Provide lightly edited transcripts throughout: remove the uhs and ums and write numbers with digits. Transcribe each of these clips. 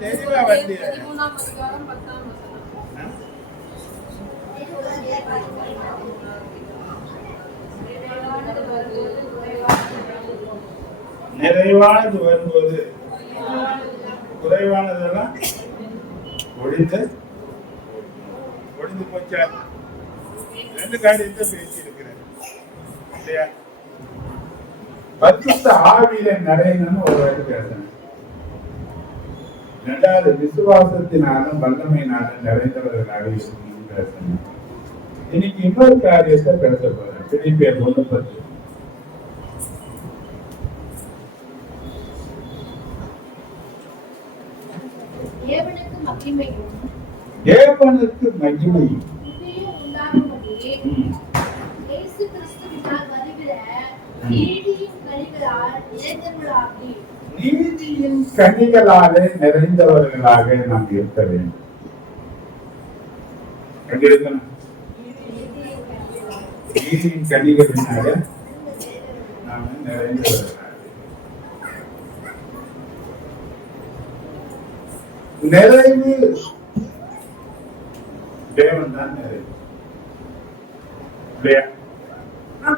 தெளிவா வந்து நிறைவானது வரும்போது குறைவானதெல்லாம் ஒழிந்து போச்சா? ரெண்டு காரியத்தை பேசி இருக்கிறேன் இல்லையா? பரிசுத்த ஆவியில நிறையணும்னு ஒரு வாட்டி பேசுறேன். இரண்டாவது விசுவாசத்தினாலும் வல்லமையினாலும் நிறைந்தவர்களாக இருக்கணும்னு பேசணும். இன்னைக்கு இன்னொரு காரியத்தை பேச போறேன். பிலிப்பியர் 1:10. தேவனுக்கு மகிமை நீதியின் கனிகளாலே நிறைந்தவர்களாக நாம் இருக்க வேண்டும். நீதியின் கனிகளினால நாம் நிறைந்தவர்களாக. நிறைவு தேவன் தான் நிறைவு.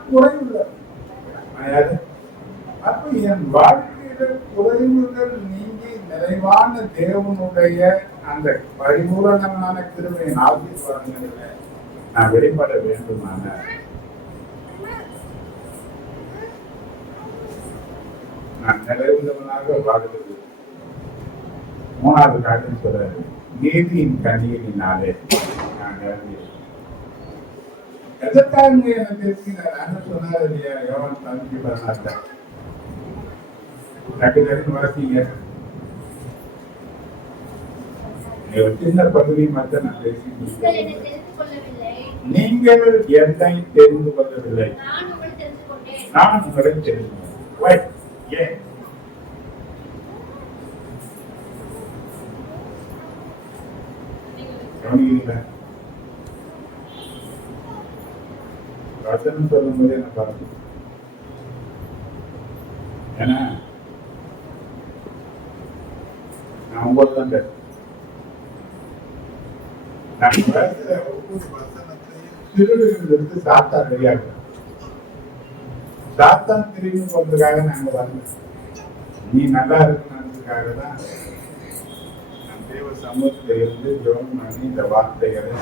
குறைவு அப்ப என் வாழ்க்கையில குறைவுகள் நீங்கி நிறைவான தேவனுடைய அந்த பரிபூரணமான கிருபையின் ஆசீர்வாதங்களில நான் வெளிப்பட வேண்டுமான நான் நிறைவுள்ளவனாக வாழ்வது. மூணாவது காட்டும் சொல்றாரு, நீதியின் கனியினாலே நான் நிறைவேறேன். எதற்காக எனக்கு இருக்கிறார் சொன்னார் இல்லையா? யோவான் 16 டக்கு வரீங்க. ஒரு சின்ன பகுதி மட்டும் நான் பேசி, நீங்கள் என்னை தெரிந்து கொள்ளவில்லை, நான் உங்களை தெரிந்து கொண்டேன். ஏன்? வசனம் சொல்லும் போது என்ன பார்த்து, ஏன்னா நான் உங்களோட தான் பேசுறேன். திருடுகிறது சாத்தான் ரெடியாகும். சாத்தான் திரும்பி போறதுக்காக நாங்க வரணும். நீ நல்லா இருக்கணுன்றதுக்காக தான் தேவ சமூகத்தில் இருந்து ஜெபம் பண்ணி இந்த வார்த்தைகளை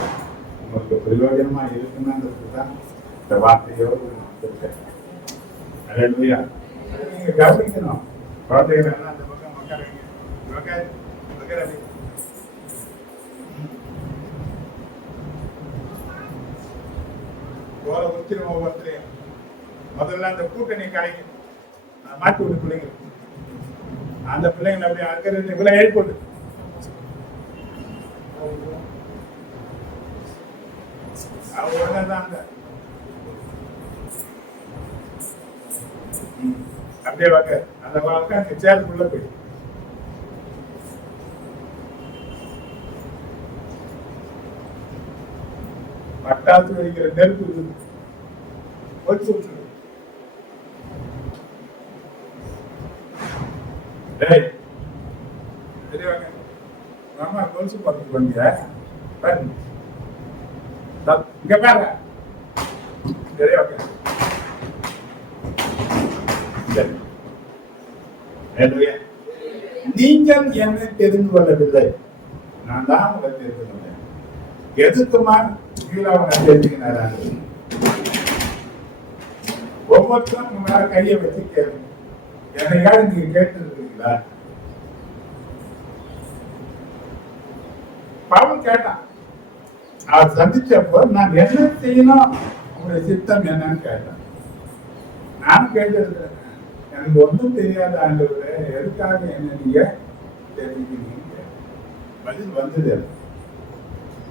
உங்களுக்கு பிரயோஜனமா இருக்கணும்ன்றது தான் இந்த வார்த்தையோடு நான் இருக்கேன். அல்லேலூயா. நீங்க கவனிக்கணும். குழந்தைகள் எல்லாம் அந்த பக்கம் உட்காருங்க. ஒவ்வொருத்தரையும் முதல்ல அந்த கூட்டணி கலைக்கும் மாட்டி விட்டு பிள்ளைங்க, அந்த பிள்ளைங்க அப்படி அக்கறை பிள்ளை ஏற்பட்டு அப்படியே வாங்க. அந்த வாழ்க்கை அந்த சேருக்குள்ள போய் பட்டாசு வைக்கிற நெருப்பு வச்சு விட்டுரு. மாமா கொலுசு பார்த்து பண்ணீங்க இங்க பாருங்க. சரி, ஓகே. நீங்கள் என்னை தெரிந்து கொள்ளவில்லை, நான் தான் உங்களை தெரிந்து கொண்டேன். எதுக்குமா கீழே தெரிஞ்சுக்கிறாரு? ஒவ்வொருத்தரும் உங்க மேல கையை வச்சு கேள்வி, என்னையாவது நீங்க கேட்டு இருக்கீங்களா? பவுல் கேட்டான். அவர் சந்திச்சப்போ நான் என்ன செய்யணும், உங்களுடைய சித்தம் என்னன்னு கேட்டேன். நான் கேட்டிருக்கிறேன், எனக்கு ஒன்றும் தெரியாத ஆண்டவரே, எதுக்காக என்ன நீங்க தெரிஞ்சுக்கிறீங்க? பதில் வந்தது.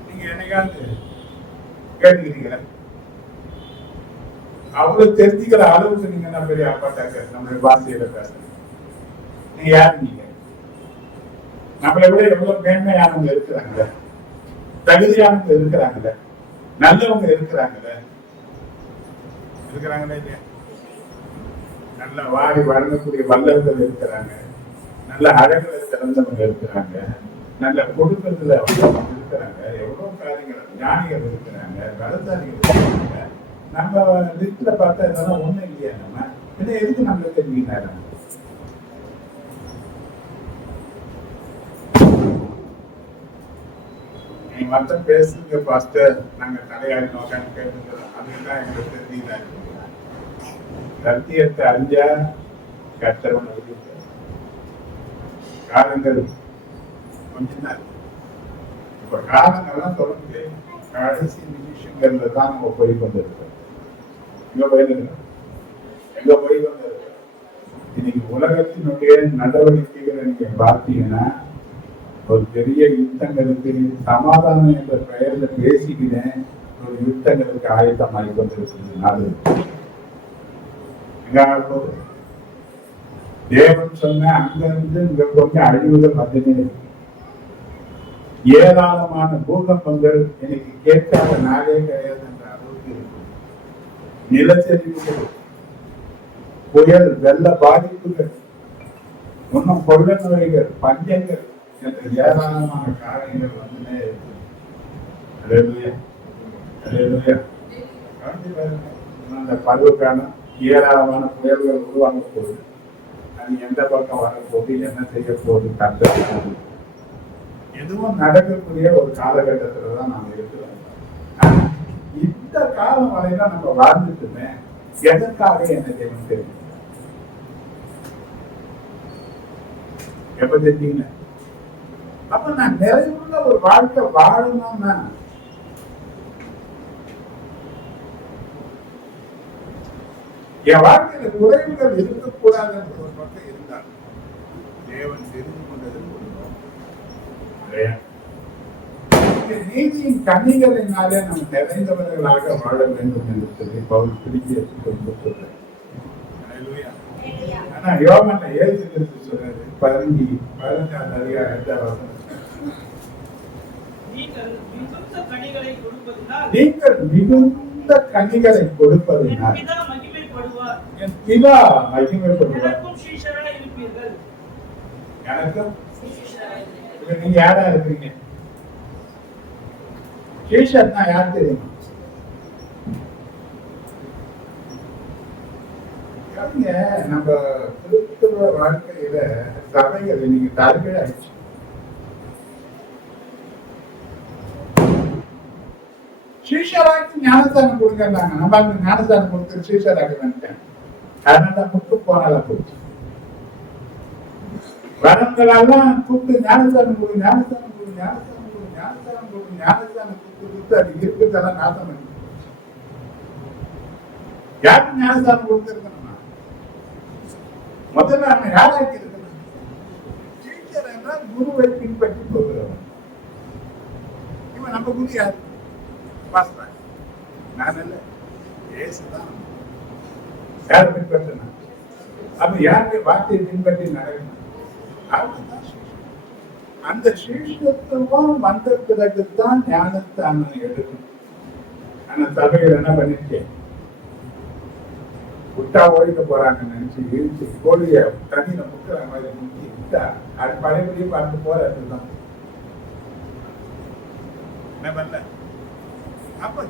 நீங்க என்னைக்காவது கேட்டுக்கிறீங்களா? அவ்வளவு தெரிஞ்சுக்கிற அளவுக்கு நீங்க என்ன பெரிய அப்பாட்டாக்க நம்மளுடைய பாஷையில பேசுறீங்க. நீங்க யாரு? நீங்க நம்மளை விட எவ்வளவு மேன்மையானவங்க இருக்கிறாங்கல்ல, தகுதியானவங்க இருக்கிறாங்கல்ல, நல்லவங்க இருக்கிறாங்கல்ல, இல்லையா? நல்ல வாடி வழங்கக்கூடிய வல்லவர்கள் இருக்கிறாங்க, நல்ல அழகுல சிறந்தவங்க இருக்கிறாங்க, நல்ல கொடுக்கறதுல இருக்கிறாங்க, எவ்வளவு காரியங்கள் ஞானிகள் இருக்கிறாங்க, பலசாலிகள் இருக்கிறாங்க. நம்ம லிஸ்ட்ல பார்த்தா இதெல்லாம் ஒண்ணும் இல்லையா? நம்ம என்ன எதுக்கு நம்ம தெரிஞ்சுக்கிட்டாங்க? நீங்க மட்டும் பேசுங்க பாஸ்டர், நாங்க தலையாடி நோக்கான்னு கேட்டுக்கிறோம். அதுதான் எங்களுக்கு தெரிஞ்சுக்கிறாங்க. சத்தியத்தை அறிஞ்சா கர்த்தர் காலங்கள் கொஞ்சம் தான். இப்ப காலங்கள்லாம் தொடர்ந்து கடைசி நிமிஷங்கள்ல தான் நம்ம போய் கொண்டிருக்கோம். எங்க போயிருக்கோம்? இன்னைக்கு உலகத்தினுடைய நடவடிக்கைகளை நீங்க பார்த்தீங்கன்னா, ஒரு பெரிய யுத்தங்களுக்கு சமாதானம் என்ற பெயர்ல பேசிக்கிறேன், ஒரு யுத்தங்களுக்கு ஆயத்தமாகி கொண்டிருக்கிறது நாடு. தேவன் சொன்ன அங்கிருந்து இங்க கொஞ்சம் அழிவுகள் வந்துட்டே இருக்கு. ஏராளமான பூகம்பங்கள் எனக்கு கேட்காத நாளே கிடையாது என்ற அளவுக்கு இருக்கு. நிலச்சரிவுகள், புயல், வெள்ள பாதிப்புகள், இன்னும் கொள்ள நோய்கள், பஞ்சங்கள் என்ற ஏராளமான காரியங்கள் வந்துட்டே இருக்கு. அந்த பருவக்காலம் ஏராளமான புயல்கள் உருவாங்க போகுது. அது எந்த பக்கம் வரப்போகுது, என்ன செய்ய போகுது, கஷ்டம் எதுவும் நடக்கக்கூடிய ஒரு காலகட்டத்துல நாம இருக்கிறோம். இந்த காலம் வரையில நம்ம வாழ்ந்துட்டுமே எதற்காக என்ன தேவன் தெரியும்? எப்ப தெரிஞ்சீங்க? அப்ப நான் நிறைவுள்ள ஒரு வாழ்க்கை வாழணும்னா என் வாழ்க்கையில குறைவுகள் இருக்கக்கூடாது என்ற ஒரு பக்கம் இருந்தால் தேவன் தெரிந்து கொண்டது நீதியின் கண்ணிகளினாலே நாம் நிறைந்தவர்களாக வாழ வேண்டும் என்று சொல்லி பவுல் பிடிச்சு சொல்றேன். ஆனா யோவான்ல இயேசு கிறிஸ்து சொல்றாரு 15 அதிகாரம் 5 நீங்கள் மிகுந்த கனிகளை கொடுப்பதினால் என் பிதா மகிமைப்படுவார். எனக்கும் நீங்க யாரா இருக்கீங்க? சீஷர்னா யார் தெரியுமா? நம்ம கிறிஸ்துவ வாழ்க்கையில சபைகள் இன்னைக்கு தலைகீழ ஆயிடுச்சு. சீஷராக்கு ஞானஸ்தானம் கொடுக்கறாங்க. நம்ம அந்த ஞானஸ்தானம் கொடுத்து சீஷராக்க வேண்டாம். அதனால முட்டு போனால போச்சு. வரங்களெல்லாம் கூப்பிட்டு ஞானஸ்தானம் கொடு, ஞானஸ்தானம் கொடு, ஞானஸ்தானம் கொடு, ஞானஸ்தானம் கொடு, ஞானஸ்தானம் கொடுத்து அது இருக்கிறதெல்லாம் நாசம் பண்ணி யாருக்கு ஞானஸ்தானம் கொடுத்துருக்கணுமா? முதல்ல நம்ம யாராக்கி இருக்கணும்? டீச்சர் என்றால் குருவை பின்பற்றி போகிறவன். இவன் நம்ம குரு யாரு? நான் இல்ல, ஏசுதான். யார் பின்பற்றினா? அப்ப யாருடைய வார்த்தையை பின்பற்றி நடக்கணும்? அந்த சீஷத்துவம் வந்த பிறகுதான் ஞானஸ்தானம் எடுக்கணும். ஆனா சபைகள் என்ன பண்ணிருக்கேன்? விட்டா ஓடிக்க போறாங்க நினைச்சு இழுத்து கோழிய தண்ணியில முக்கிற மாதிரி முக்கி விட்டா அது பழையபடியே பார்த்து போறதுதான் என்ன பண்ண. அப்ப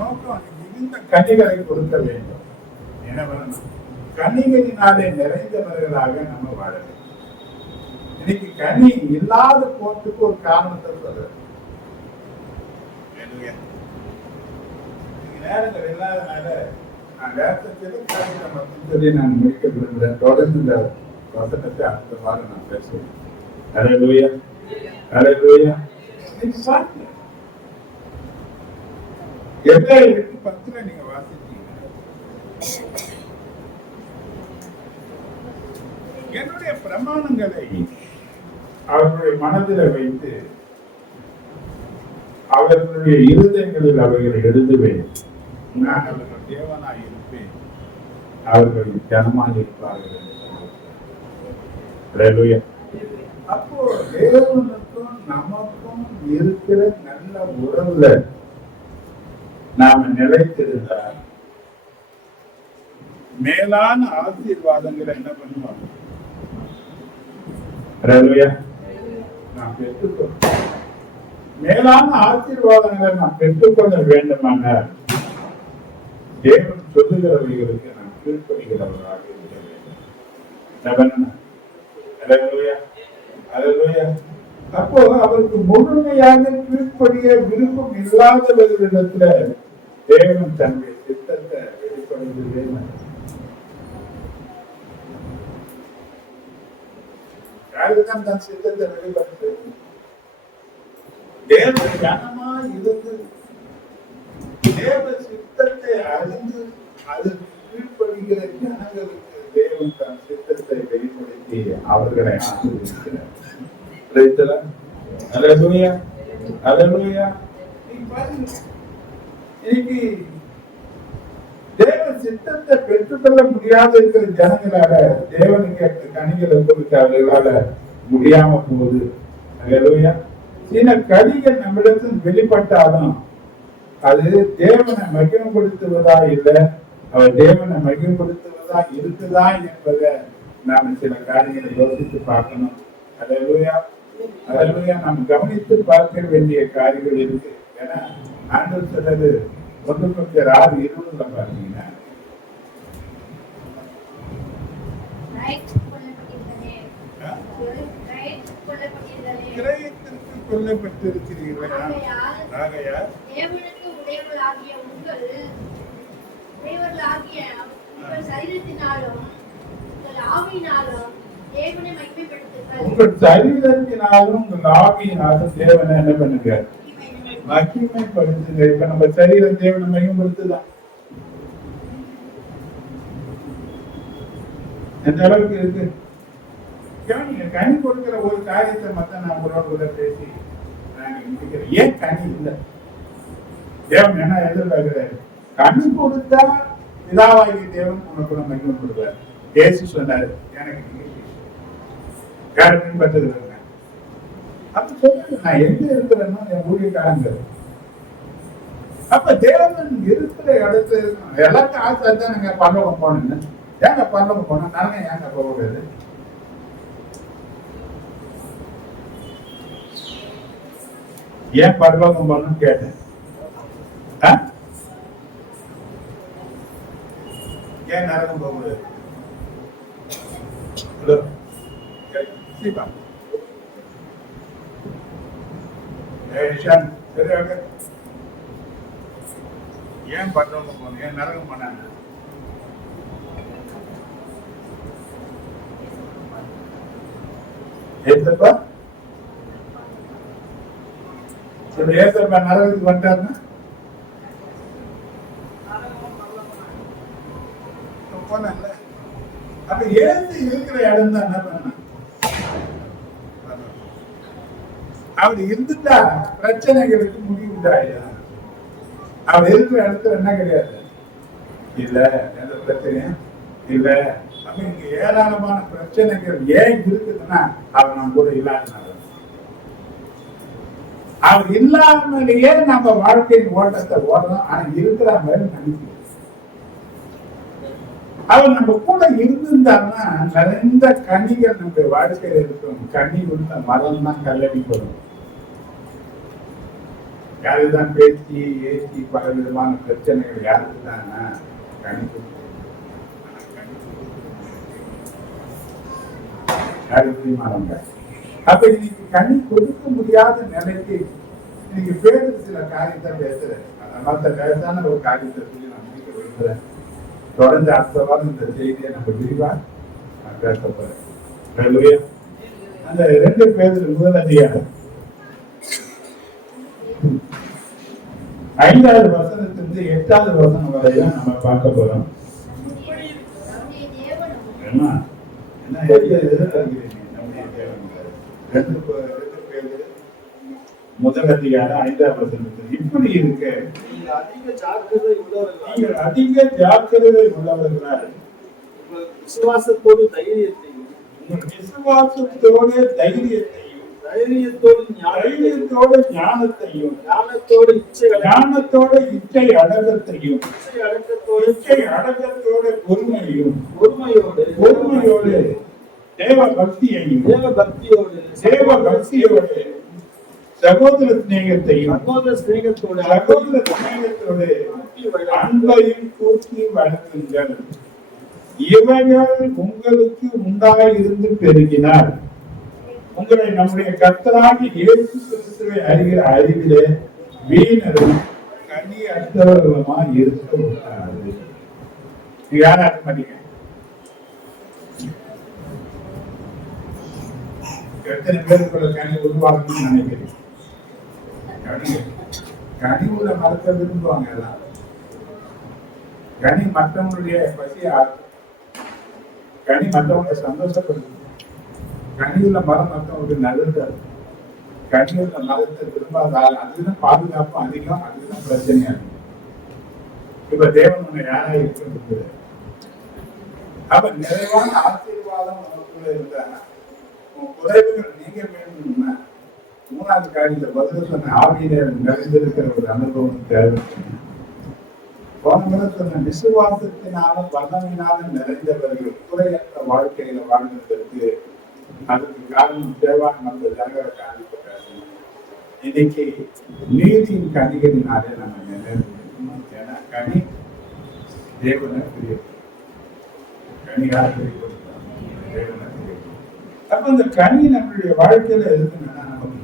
நோக்கம் மிகுந்த கனிகளை கொடுக்க வேண்டும். என்ன பண்ணணும்? கனிகளினாலே நிறைந்தவர்களாக நம்ம வாழ வேண்டும். இன்னைக்கு கனி இல்லாத போட்டுக்கு ஒரு காரணத்தை சொல்ற நேரங்கள் இல்லாதனால நான் சொல்லி நான் முடிக்க விரும்புகிறேன். தொடர்ந்து இந்த வசனத்தை அடுத்த வாரம் நான் பேசுவேன். ஹல்லேலூயா, ஹல்லேலூயா. எபிரேயர் 8:10 நீங்க வாசிச்சீங்க. என்னுடைய பிரமாணங்களை அவர்களுடைய மனதில் வைத்து அவர்களுடைய இருதயங்களில் அவைகளை எழுதுவேன். நான் அவர்கள் தேவனாய் இருப்பேன், அவர்கள் ஜனமாய் இருப்பார்கள். அப்போ தேவனுக்கும் நமக்கும் இருக்கிற நல்ல உறவுல நாம நிலைத்திருந்தால் மேலான ஆசீர்வாதங்களை என்ன பண்ணுவாங்க? அல்லேலூயா. நாம் பெற்றுக்கொள்ள மேலான ஆசீர்வாதங்களை நாம் பெற்றுக்கொள்ள வேண்டுமானால் தேவன் சொல்லுகிறவைகளுக்கு நாம் கீழ்ப்படுகிறவராக இருக்க வேண்டும். அல்லேலூயா, அல்லேலூயா. அப்போ அவருக்கு முழுமையாக கீழ்ப்படிய விருப்பம் இல்லாதவர்களிடத்துல தேவன் தன்னுடைய சித்தத்தை வெளிப்படுத்துவதே யாருக்குதான் தன் சித்தத்தை வெளிப்படுத்துவது? தேவ ஜனமா இருந்து தேவ சித்தத்தை அறிந்து அதற்கு கீழ்ப்படுகிற ஜனங்களுக்கு தேவன் தன் சித்தத்தை வெளிப்படுத்தி அவர்களை ஆசீர்வதிக்கிறார். அல்லேலூயா, அல்லேலூயா. இன்னைக்கு தேவ சித்தத்தை பெற்றுக்கொள்ள முடியாத இருக்கிற ஜனங்களால தேவனுக்கு கனிகளை கொடுக்க அவர்களால முடியாம போகுது. அல்லேலூயா. சில கனிகள் நம்மிடத்தில் வெளிப்பட்டாலும் அது தேவனை மகிமைப்படுத்துவதா இல்லை, அவர் தேவனை மகிமைப்படுத்துவதா இருக்குதா என்பதை நாம சில காரியங்களை யோசித்து பார்க்கணும். அல்லேலூயா, அல்லேலூயா. நாம் கவனித்து பார்க்க வேண்டிய காரியங்கள் இருக்கு. ஏன்னா ஆண்டவர் சொன்னது 1 Corinthiயர் 6:20 பாத்தீங்கன்னா கிரயத்திற்கு கொல்லப்பட்டிருக்கிறீர்கள். ஆகையால் தேவனுக்கு உடையவர்களாகிய உங்கள் சரீரத்தினாலும் உங்கள் ஆவியினாலும் தேவனை மகிமைப்படுத்துங்கள். உங்கள் சரீரத்தினாலும் உங்கள் ஆவியினாலும் தேவனை என்ன பண்ணுங்க? மகிமைப்படுத்துங்க. இப்ப நம்ம சரீரம் தேவனை மகிமைப்படுத்துதான். எந்த அளவுக்கு இருக்கு? கனி கொடுக்கிற ஒரு காரியத்தை மட்டும் நான் உங்களோட பேசி நாங்க முடிக்கிறேன். ஏன் கனி இல்லை? தேவன் என்ன எதிர்பார்க்கிறாரு? கனி கொடுத்தா பிதாவாகிய தேவன் உனக்கு மகிமை கொடுப்பார். இயேசு சொன்னாரு, எனக்கு யாரை பின்பற்றுகிறாங்க அப்ப சொல்லுங்க, நான் எங்க இருக்கிறேன்னா என் ஊழியக்காரங்க. அப்ப தேவன் இருக்கிற இடத்துல இருக்கணும். எல்லாத்தையும் ஆசை தான் நாங்க பரலோகம் போனேன்னு. ஏங்க பரலோகம் போனோம்? நாங்க ஏங்க போகக்கூடாது? ஏன் பரலோகம் போகணும்னு கேட்டேன். ஏன் நரகம் போகக்கூடாது? ஹலோ, ஏன் பரலோகம் போகணும்? ஏன் நரகம் பண்ணாங்க? ஏசப்பா ஏசப்பா நரகத்துக்கு வந்துட்டாருன்னா போனாங்கல்ல. அப்ப ஏந்து இருக்கிற இடம் தான் என்ன பண்ண? அவர் இருந்துட்டா பிரச்சனைகளுக்கு முடிவுண்டாயா? அவர் இருக்கிற இடத்துல என்ன கிடையாது? இல்ல எந்த பிரச்சனையும் இல்ல. அப்ப இங்க ஏராளமான பிரச்சனைகள் ஏன் இருக்குதுன்னா அவர் நம்ம கூட இல்லாதனால. அவர் இல்லாமலேயே நம்ம வாழ்க்கையின் ஓட்டத்தை ஓடுறோம். ஆனா இருக்கிற மாதிரி நினைக்கிறோம். அவர் நம்ம கூட இருந்திருந்தாருன்னா நிறைந்த கனிகள் நம்ம வாழ்க்கையில இருக்கும். கனி உள்ள மரம் தான் கல்லடி வரும். யாருதான் பேச்சு ஏற்றி பல விதமான பிரச்சனைகள் யாருக்கு தானா? கனி மரங்க. அப்ப இன்னைக்கு கனி கொடுக்க முடியாத நிலைக்கு இன்னைக்கு பேரு சில காரியத்தை பேசுறேன். மற்ற பேசான ஒரு காரியத்தை சொல்லி நான் முடிக்க விரும்புறேன். தொடர்ந்து அடுத்த வாரம் இந்த செய்தியை நம்ம விரிவா நான் பேச போறேன். அந்த 2 பேர் முதல் அதிகாரம் 5வது வசனத்திலிருந்து 8வது வசனம் வரையும் நம்ம பார்க்க போறோம். என்ன எதிர்பார்க்கிறீங்க? முதல் அதிகாரம் 5வது வசனத்தில் இப்படி இருக்கு, நீங்கள் அதிக ஜாக்கிரதை உள்ளவர்களால் விசுவாசத்தோடு தைரியத்தையும் ஞானத்தையும் ஞானத்தோடு இச்சை அடக்கத்தையும் பொறுமையோடு தேவ பக்தியையும் தேவ பக்தியோடு சகோதர சிநேகத்தையும் சகோதர சிநேகத்தோடு அன்பையும் கூட்டி வளர்த்துங்கள். இவைகள் உங்களுக்கு உண்டாயிருந்து பெருகினார் உங்களை நம்முடைய கர்த்தராகிய இயேசு கிறிஸ்துவை அறிகிற அறிவிலே வீணரும் கனி அற்றவர்களுமா இருக்க கூடாது. யாரும் பண்ணீங்க எத்தனை பேருக்குள்ள கனி உருவாக்கணும்னு நினைக்கிறேன். கனி உள்ள மரத்தை விரும்புவாங்க எல்லாம். கனி மற்றவங்களுடைய பசியா, கனி மற்றவங்களை சந்தோஷப்படுது. கனி உள்ள மரம் மற்றவங்களுக்கு நல்லது. கனி உள்ள மரத்தை விரும்பாத ஆள், அதுதான் பாதுகாப்பு அதிகம், அதுதான் பிரச்சனையா இருக்கு. இப்ப தேவன் உன்னை யாரா இருக்கிறது? அப்ப நிறைவான ஆசீர்வாதம் நமக்குள்ள இருந்தா குறைவுகள் நீங்க வேணும்னா மூணாவது காரியத்தை பதில் சொன்ன ஆவியிலே நிறைந்திருக்கிற ஒரு அனுபவம் தேவை. போன முறை சொன்ன விசுவாசத்தினாலும் வல்லமையினாலும் நிறைந்தவர்கள் குறையற்ற வாழ்க்கையில வாழ்ந்ததற்கு அதுக்கு காரணம் தேவான் மக்கள் ஜனகர காணப்பட்டாரு. இன்னைக்கு நீதியின் கனிகளினாலே நம்ம நிறைந்திருக்கணும். ஏன்னா கனி தேவனை பிரியப்படுத்தும். கனியாக பிரியப்படுத்தும் தேவனை. அப்ப இந்த கனி நம்மளுடைய வாழ்க்கையில இருக்குன்னா நமக்கு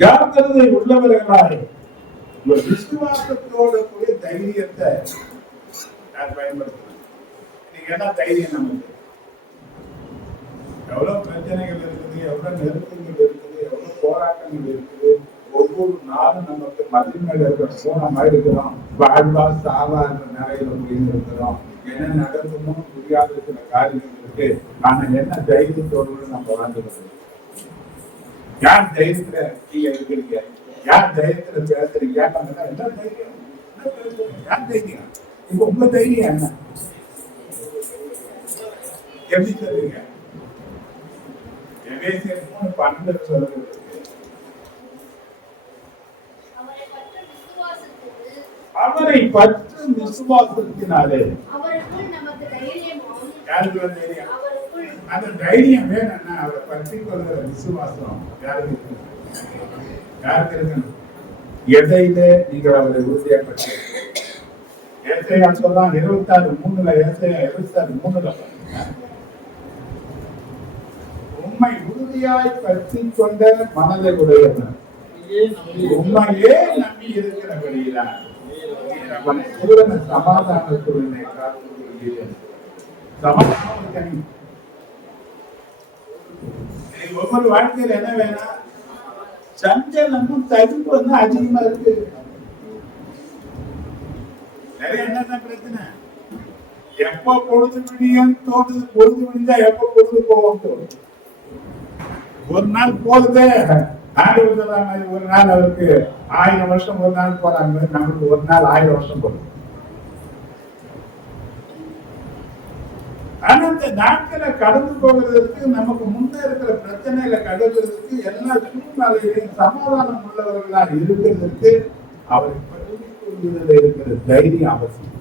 ஜாக்கிரதை உள்ளவர்களாய் விசுவாசத்தோட கூடிய தைரியத்தை நான் பயன்படுத்தணும். இன்னைக்கு என்ன தைரியம் நமக்கு? எவ்வளவு பிரச்சனைகள் இருக்குது, எவ்வளவு நெருக்கங்கள் இருக்குது, எவ்வளவு போராட்டங்கள் இருக்குது. ஒவ்வொரு நாளும் நமக்கு மதில் மேல இருக்கிற சோனமா இருக்கிறோம். வாழ்வா சாவா என்ற நிலையில முடிந்து இருக்கிறோம். என்ன நடக்குமோ புரியாத சில காரியங்கள் இருக்கு. ஆனா என்ன தைரியத்தோடு நம்ம வாழ்ந்துக்கிறோம்? யார் தைரியத்துல நீங்க இருக்கிறீங்க? யார் தைரியத்துல பேசுறீங்க? என்ன தைரியம்? யார் தைரியம்? இப்ப உங்க தைரியம் என்ன? எப்படி சொல்றீங்க? எபேசியர் 3:12 சொல்றது அவரை பற்றும் விசுவாசத்தினாலே அந்த தைரியம் வேணும்னா அவரை பற்றி கொள்கிற விசுவாசம் யாருக்கு இருக்கணும்? எதையிலே நீங்கள் அவரை உறுதியாக பற்றி ஏசையா சொல்லலாம் 26:3 ஏசையா 26:3 உம்மை உறுதியாய் பற்றி கொண்ட மனதை உடையவன் உண்மையே நம்பி இருக்கிறபடியில்தான் சமாதானத்துடனே சமாதானம். ஒவ்வொரு வாழ்க்கையில என்ன வேணா சஞ்சலமும் தவிப்பு வந்து அதிகமா இருக்கு. நிறைய என்ன பிரச்சனை? எப்ப பொழுது விடியும் தோணுது, பொழுது விடிஞ்சா எப்ப பொழுது போகும் தோணும். ஒரு நாள் போகுது ஆண்டு மாதிரி ஒரு நாள் அவருக்கு 1000 வருஷம் ஒரு நாள் போறாங்க. நமக்கு ஒரு நாள் 1000 வருஷம் போகும். ஆனா இந்த நாட்களை கடந்து போகிறதுக்கு நமக்கு முன்னே இருக்கிற பிரச்சனைகளை கடக்கிறதுக்கு எல்லா சூழ்நிலையிலையும் சமாதானம் உள்ளவர்களா இருக்கிறதுக்கு அவரை பகிர்ந்து கொள்வதில் இருக்கிற தைரியம் அவசியம்.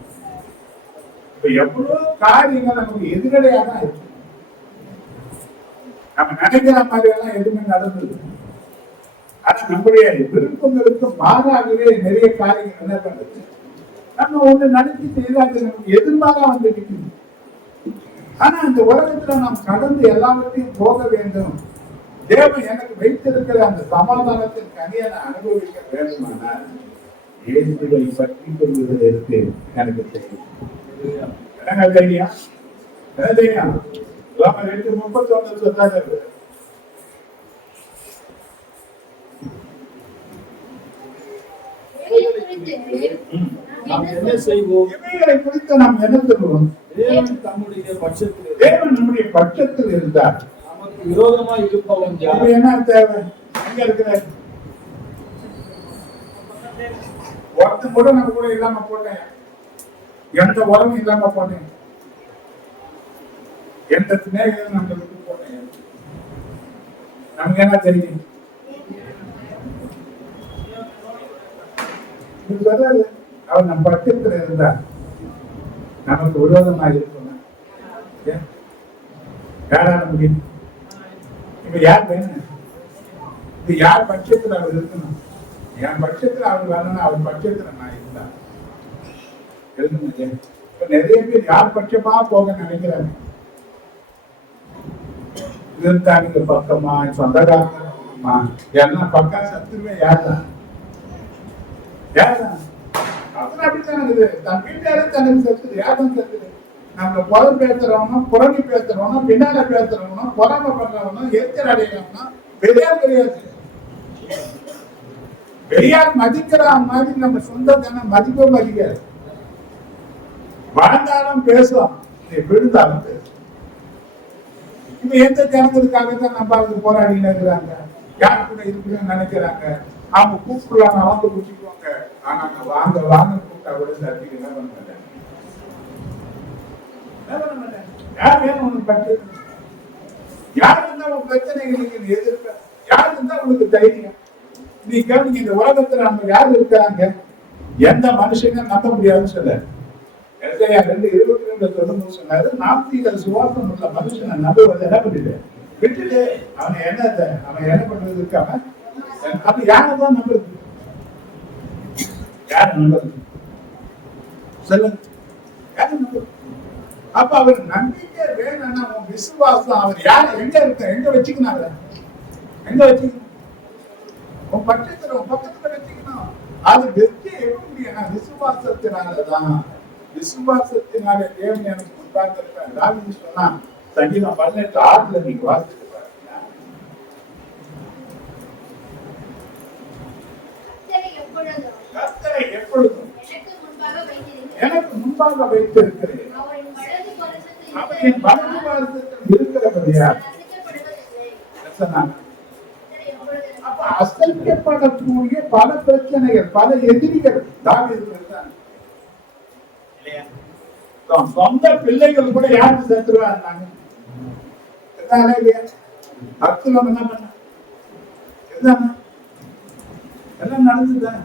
இப்ப எவ்வளவு காரியங்கள் நமக்கு எதிரடையாக தான் இருக்கு. நம்ம நினைக்கிற மாதிரி எல்லாம் எதுவுமே நடந்தது. ஆனா நம்முடைய விருப்பங்களுக்கு மாறாகவே நிறைய காரியங்கள் என்ன பண்ணுது? நம்ம ஒண்ணு நடத்தி செய்தால் நமக்கு எதிர்பாரா வந்து நிற்குது. ஆனா இந்த உலகத்துல நாம் கடந்து எல்லாவற்றையும் போக வேண்டும். தேவன் எனக்கு வைத்திருக்கிற அந்த சமாதானத்தின் கனியை நான் அனுபவிக்க வேண்டுமானால் இயேசுவை பற்றி கொள்வதில் இருக்கு எனக்கு தெரியும். என்ன தைரியம்? என்ன தைரியம்? 8:31 சொன்னாரு. என்ன செய்வோம்? இவைகளை குறித்து நாம் என்ன சொல்லுவோம்? தேவன் நம்முடைய பட்சத்தில், தேவன் நம்முடைய பட்சத்தில் இருந்தார். நமக்கு விரோதமா இருப்பவன் யார்? என்ன தேவை? எங்க இருக்கிற ஒருத்தன் கூட நம்ம கூட இல்லாம போட்டேன். எந்த உரமும் இல்லாம போட்டேன். எந்த சிநேகம் நம்ம விட்டு போட்டேன். நமக்கு என்ன தெரியும்? அவர் நம் பட்சத்தில் இருந்தார். நமக்கு விரோதமாக இருக்கணும். யாரால முடியும்? இப்ப யார் வேணும்? இப்ப யார் பட்சத்துல அவர் இருக்கணும்? என் பட்சத்துல அவர் வரணும், அவர் பட்சத்துல நான் இருந்தான் இருக்கணும். இப்ப நிறைய பேர் யார் பட்சமா போக நினைக்கிறாங்க. இருந்தாங்க பக்கமா, சொந்தக்காரமா, எல்லாம் பக்கம் சத்துருவே யாருதான்? யாருதான்? அப்புறம் அப்படித்தான் இருக்குது. தன் வீட்டாரு தனக்கு சத்துரு. யாரும் சத்துரு? நம்ம புற பேசுறவனும், புறணி பேசுறவனும், பின்னால பேசுறவனும், பொறாம பண்றவனும், எரிச்சல் அடைகிறவனும் பெரியார் கிடையாது. பெரியார் மதிக்கிற மாதிரி நம்ம சொந்த ஜனம் மதிப்போ மதிக்காது. வாழ்ந்தாலும் பேசும், விழுந்தாலும் பேசும். இப்ப எந்த ஜனங்களுக்காக தான் நம்ம அதுக்கு போராடி இருக்கிறாங்க. யார் கூட இருக்குன்னு நினைக்கிறாங்க. அவங்க கூப்பிடலாம், அவங்க குடிச்சுக்குவாங்க. ஆனா வாங்க வாங்க கூப்பிட்டா கூட சர்டிக்கு என்ன பண்ண மாட்டாங்க. யார் வேணும் உனக்கு பட்டு? யார் இருந்தா உன் பிரச்சனைகளுக்கு நீ எதிர்க்க? யார் இருந்தா உனக்கு தைரியம்? நீ கேளுங்க, இந்த உலகத்துல நம்ம யாரு இருக்கிறாங்க? எந்த மனுஷங்க நம்ப முடியாதுன்னு சொல்ல. 2:22 சொல்லும்போது சொன்னாரு, நாத்திகள் சுவாசம் உள்ள மனுஷனை நம்புவது என்ன பண்ணிட்டு விட்டுட்டு அவன் என்ன பண்றது இருக்காம அப்ப யாரதான் நம்புறது? யார் நம்புறது சொல்லுங்க? யாரு நம்புறது? அப்ப அவர் நம்பிக்கை வேணும்னா உன் விசுவாசம் அவர் யார் எங்க இருக்க எங்க வச்சுக்கணும்? எங்க வச்சுக்கணும்? உன் பட்சத்துல உன் பக்கத்துல வச்சுக்கணும். அது வெற்றி எப்படி முடியும்? விசுவாசத்தினாலதான். விசுவாசத்தினால தேவன் எனக்கு முன்பாக இருக்காரு சொன்னா சங்கீதம் 18:6 நீங்க வாசித்து பாருங்க. கர்த்தரை எப்பொழுதும் எனக்கு முன்பாக வைத்திருக்கிறேன். அவர் என் வலது பாரசத்தில் இருக்கிறபடியா அப்ப அசைக்கப்படக்கூடிய பல பிரச்சனைகள், பல எதிரிகள் தாவீது இருந்தாங்க. சொந்த பிள்ளைகள் கூட யாருக்கு சத்துருவா இருந்தாங்க? அப்துல்லாம் என்ன பண்ண எல்லாம் நடந்துதான்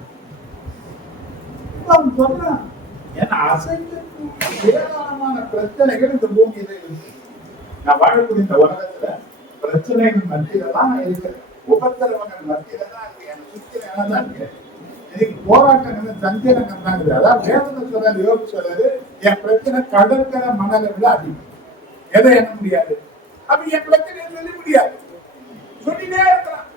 சொல்றான். ஏன்னா அசைக்கக்கூடிய ஏராளமான பிரச்சனைகள் இந்த பூமியில இருக்கு. நான் வாழக்கூடிய இந்த உலகத்துல பிரச்சனைகள் மத்தியில தான் நான் இருக்கிறேன். உபத்திரவங்கள் மத்தியில தான் இருக்கு. எனக்கு சுத்திர தான் இருக்கு. இன்னைக்கு போராட்டங்கள் சஞ்சலங்கள் தான் இருக்குது. அதான் வேதனை சொல்றாரு, யோகி சொல்றாரு, என் பிரச்சனை கடற்கரை மணலை விட அதிகம். எதை எண்ண முடியாது. அப்ப என் பிரச்சனையை சொல்ல முடியாது. சொல்லினே இருக்கலாம்.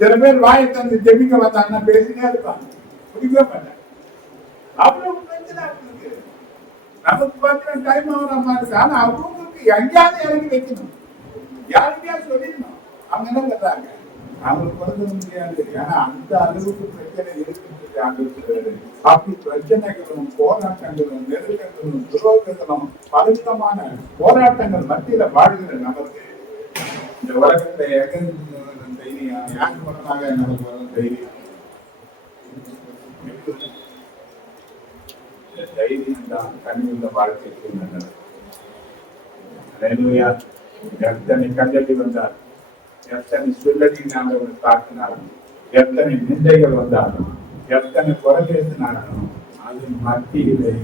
சில பேர் வாயை தந்து ஜெபிக்க வந்தாங்கன்னா பேசினே இருப்பாங்க, முடிக்கவே மாட்டாங்க. அவ்வளவு பிரச்சனை இருக்கு. நமக்கு பார்க்கிற டைம் ஆகிற மாதிரி இருக்கு. ஆனா அவங்களுக்கு எங்கேயாவது இறங்கி வைக்கணும், யாருக்கையா சொல்லிடணும். அவங்க என்ன பண்றாங்க? அவங்களுக்கு கொடுக்க முடியாது. ஏன்னா அந்த அளவுக்கு பிரச்சனை இருக்கு. அப்படி பிரச்சனைகளும் போராட்டங்களும் நெருக்கங்களும் துரோகங்களும் பலவிதமான போராட்டங்கள் மத்தியில வாழ்கிற நமக்கு இந்த உலகத்தை தைரியம் யாருக்கு மூலமாக நமக்கு வரும் தைரியம்? தைரியம் தான் கண்ணுள்ள வாழ்க்கைக்கு நல்லது. எத்தனை கண்டடி வந்தார், எத்தனை சொல்லி நாங்கள் தாக்கினாலும், எத்தனை நிந்தைகள் வந்தாலும், எத்தனை குறை பேசினாலும், அது மத்தியிலே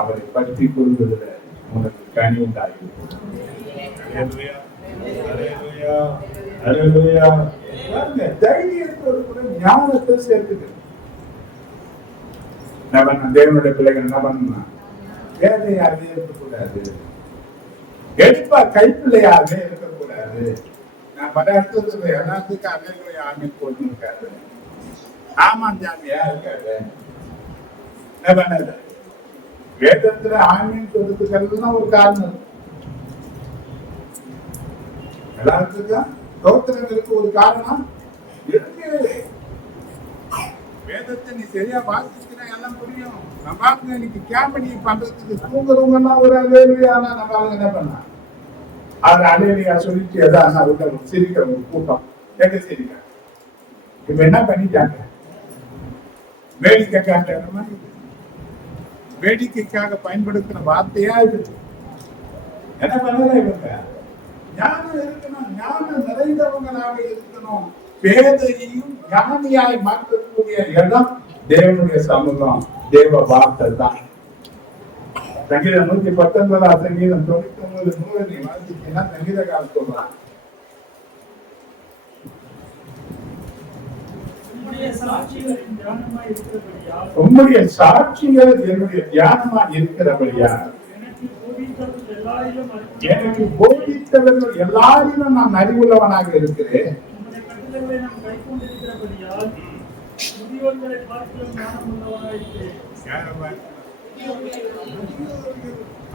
அவரை பற்றி கொள்வதில் உனக்கு கனி உண்டாகிறது. தைரியத்தோடு கூட ஞானத்தை சேர்த்துக்கு. தேவனுடைய பிள்ளைகள் என்ன பண்ணணும்? வேலையாகவே இருக்கக்கூடாது, எடுப்பா கைப்பிள்ளையாகவே இருக்கக்கூடாது. நான் பல இடத்துல எல்லாத்துக்கு அலைகளை ஆமி போட்டு இருக்காரு. ஆமாம் ஜாமியா இருக்காரு. என்ன பண்ணது? வேதத்துல ஆமின்னு சொல்றதுக்கெல்லாம் ஒரு காரணம். எல்லாத்துக்கும் தோத்திரங்களுக்கு ஒரு காரணம் இருக்கு. வேதத்தை நீ சரியா வாசிச்சுனா எல்லாம் புரியும். நம்ம இன்னைக்கு கேம்பனி பண்றதுக்கு தூங்குறவங்க எல்லாம் ஒரு அலேலியா. நம்ம என்ன பண்ணா அது அலேலியா சொல்லிட்டு எதாவது சிரிக்கிற ஒரு கூட்டம் எங்க சிரிக்க. இப்ப என்ன பண்ணிட்டாங்க? வேடிக்கை காட்டுற மாதிரி வேடிக்கைக்காக பயன்படுத்தின வார்த்தையா இது. என்ன பண்ணல இவங்க? ஞானம் இருக்கணும், ஞானம் நிறைந்தவங்களாக இருக்கணும். பேதையையும் ஞானியாய் மாற்றக்கூடிய இடம் தேவனுடைய சமூகம், தேவ வார்த்தை தான். சங்கீதம் 119 சங்கீதம் 99 நூறு நீ வாசிச்சீங்கன்னா சங்கீத காலம் சொல்லலாம். உம்முடைய சாட்சிகள் என்னுடைய தியானமா இருக்கிறபடியா எனக்கு போதித்தவர்கள் எல்லாரிலும் நான் அறிவுள்ளவனாக இருக்கிறேன்.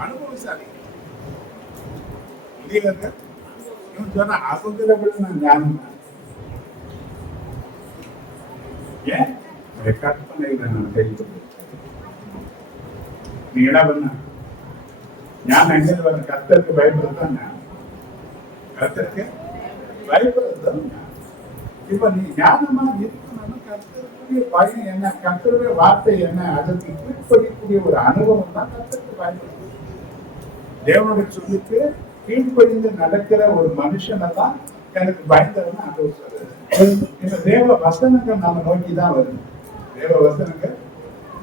அனுபவசாலி சொன்ன அசந்தபடி நான் ஞானம் ஏன் கற்பனைகளை நான் கைவிட்டு நீ என்ன பண்ண ஞானம் எங்க வர கர்த்தருக்கு பயப்படுறதுதான் ஞானம். கர்த்தருக்கு பயப்படுறதுதான் ஞானம். இப்ப நீ ஞானமா இருக்கணும்னா கர்த்தருடைய பயம் என்ன, கர்த்தருடைய வார்த்தை என்ன, அதற்கு கீழ்ப்படிக்கூடிய ஒரு அனுபவம் தான் கர்த்தருக்கு பயன்படுது. தேவனுடைய சொல்லுக்கு கீழ்ப்படிந்து நடக்கிற ஒரு மனுஷனை தான் எனக்கு பயந்தவன் அனுபவம் சொல்றது. இந்த தேவ வசனங்கள் நம்ம நோக்கிதான் வருது. தேவ வசனங்கள்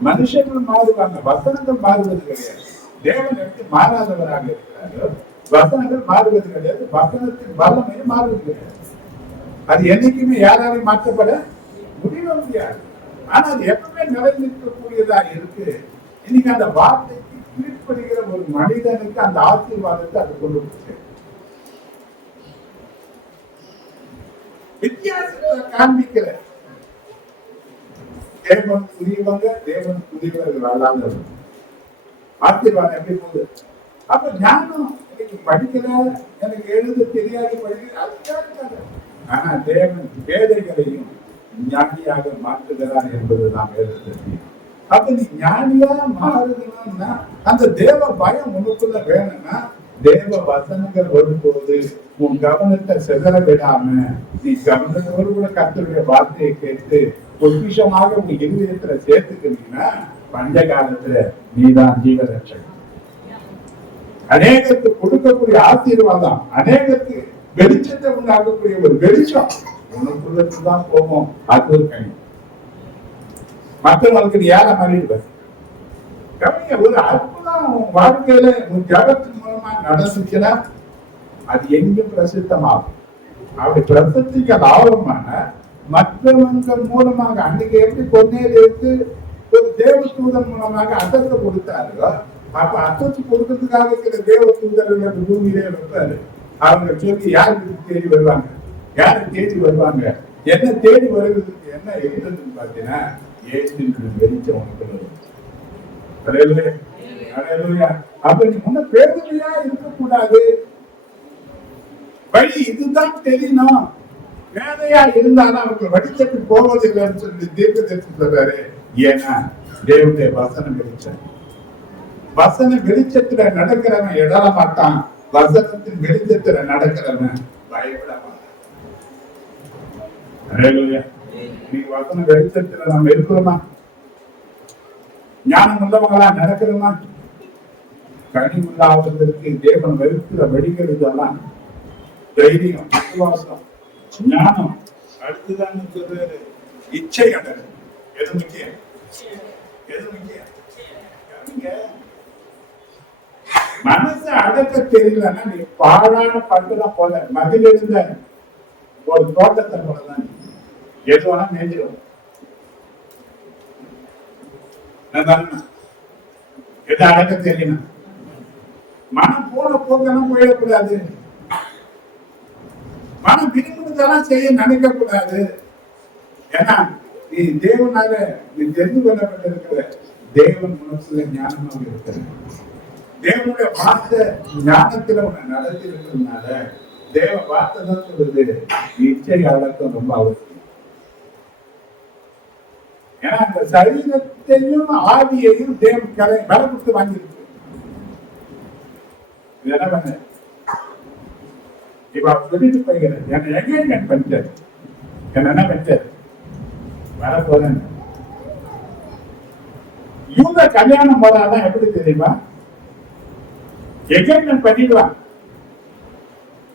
மனுஷர்கள் மாறுவாங்க, வசனங்கள் மாறுவது கிடையாது. தேவன் எப்படி மாறாதவராக இருக்கிறாரோ வசனங்கள் மாறுவது கிடையாது. வசனத்தின் வல்லமையை மாறுவது கிடையாது. அது என்னைக்குமே யாராலையும் மாற்றப்பட முடியாது. ஆனா அது எப்பவுமே நிலைநிற்கக்கூடியதா இருக்கு. இன்னைக்கு அந்த வார்த்தைக்கு கீழ்ப்படுகிற ஒரு மனிதனுக்கு அந்த ஆசீர்வாதத்தை அது கொண்டு போச்சு. வித்தியாசத்தை காண்பிக்கிற தேவன் புரியவங்க, தேவன் புரியவர்கள் அல்லாதவர்கள். ஆசீர்வாதம் எப்படி போகுது? அப்ப ஞானம் எனக்கு படிக்கிற, எனக்கு எழுத தெரியாது, படிக்கிற அதுக்காக. ஆனா தேவன் வேதைகளையும் ஞானியாக மாற்றுகிறார் என்பதுதான் வேதத்தை. அப்ப நீ ஞானியா மாறுதுன்னா அந்த தேவ பயம் உனக்குள்ள வேணும்னா தேவ வசனங்கள் வரும்போது உன் கவனத்தை சிதற விடாம நீ கவனத்தோடு கூட கர்த்தருடைய வார்த்தையை கேட்டு பொக்கிஷமாக உன் இருதயத்துல சேர்த்துக்கிட்டீங்கன்னா பஞ்ச காலத்துல நீதான் ஜீவரட்சகன். அநேகத்துக்கு கொடுக்கக்கூடிய ஆசீர்வாதம், அநேகத்துக்கு வெளிச்சத்தை உண்டாகக்கூடிய ஒரு வெளிச்சம் உனக்குள்ளதான் போவோம். அது ஒரு கனி. மற்றவங்களுக்கு நீ யார மாறிடுவ? ஒரு அற்புதம் உன் வாழ்க்கையில உன் ஜபத்தின் மூலமா நடந்துச்சுன்னா அது எங்கும் பிரசித்தமாகும். அப்படி பிரசித்திக்க லாபமான மற்றவங்க மூலமாக அன்னைக்கு எப்படி பொன்னேலிருந்து ஒரு தேவ தூதன் மூலமாக அசத்தை கொடுத்தாரோ அப்ப அசத்து கொடுக்கறதுக்காக இருக்கிற தேவ தூதர்கள் பூமியிலே வைப்பாரு. அவங்க சொல்லி யாருக்கு தேடி வருவாங்க, யாருக்கு தேடி வருவாங்க, என்ன தேடி வருவதற்கு என்ன இருந்ததுன்னு பாத்தீங்கன்னா இயேசுவின் வெளிச்சம் உனக்கு. அப்ப நீ முன்ன பேருமையா இருக்கக்கூடாது. வழி இதுதான் தெரியணும். வேதையா இருந்தாலும் அவங்க வடிச்சட்டு போவதில்லைன்னு சொல்லி தீர்க்கதரிசி சொல்றாரு. ஏன்னா தேவனுடைய வசனம் வெளிச்சம். வசன வெளிச்சத்துல நடக்கிறவன் எழ மாட்டான். வசனத்தின் வெளிச்சத்துல நடக்கிறவன் பயப்பட மாட்டான். நீ வசன வெளிச்சத்துல நம்ம இருக்கிறோமா? ஞானம் உள்ளவங்களா நடக்கிறோமா? கனி உள்ளாவதற்கு தேவன் வெறுக்கிற வழிகளெல்லாம் தைரியம், விசுவாசம், ஞானம். அடுத்துதான் சொல்றாரு இச்சை அடர். எது முக்கியம்? எது முக்கியம்? மனசை அடக்க தெரியலன்னா நீ பாழான பட்டுதான் போல மதில் இருந்த ஒரு தோட்டத்தை போலதான் எது வேணா மேய்ஞ்சிடும். எது அடக்க தெரியணும். மனம் போன போக்கெல்லாம் போயிடக்கூடாது. மனம் விரும்புறதெல்லாம் செய்ய நினைக்க கூடாது. ஏன்னா நீ தேவனால நீ தெரிந்து கொள்ளப்பட்டிருக்கிற தேவன் மனசுல ஞானமாக இருக்கிற தேவனுடைய வார்த்தை ஞானத்துல உன்னை நடத்தி இருக்கிறதுனால தேவ வார்த்தை தான் சொல்லுது இச்சை அடக்கம் ரொம்ப அவசியம். ஏன்னா அந்த சரீரத்தையும் ஆவியையும் தேவன் கலை விலை கொடுத்து வாங்கியிருக்கு. என்ன பண்ண இப்ப சொல்லிட்டு போய்கிறேன். என்ன எங்கேஜ்மெண்ட் பண்ணிட்டாரு, என்ன பண்ணிட்டாரு வர போறேன். யூத கல்யாணம் போறாதான் எப்படி தெரியுமா? எங்கேஜ்மெண்ட் பண்ணிடுவான்.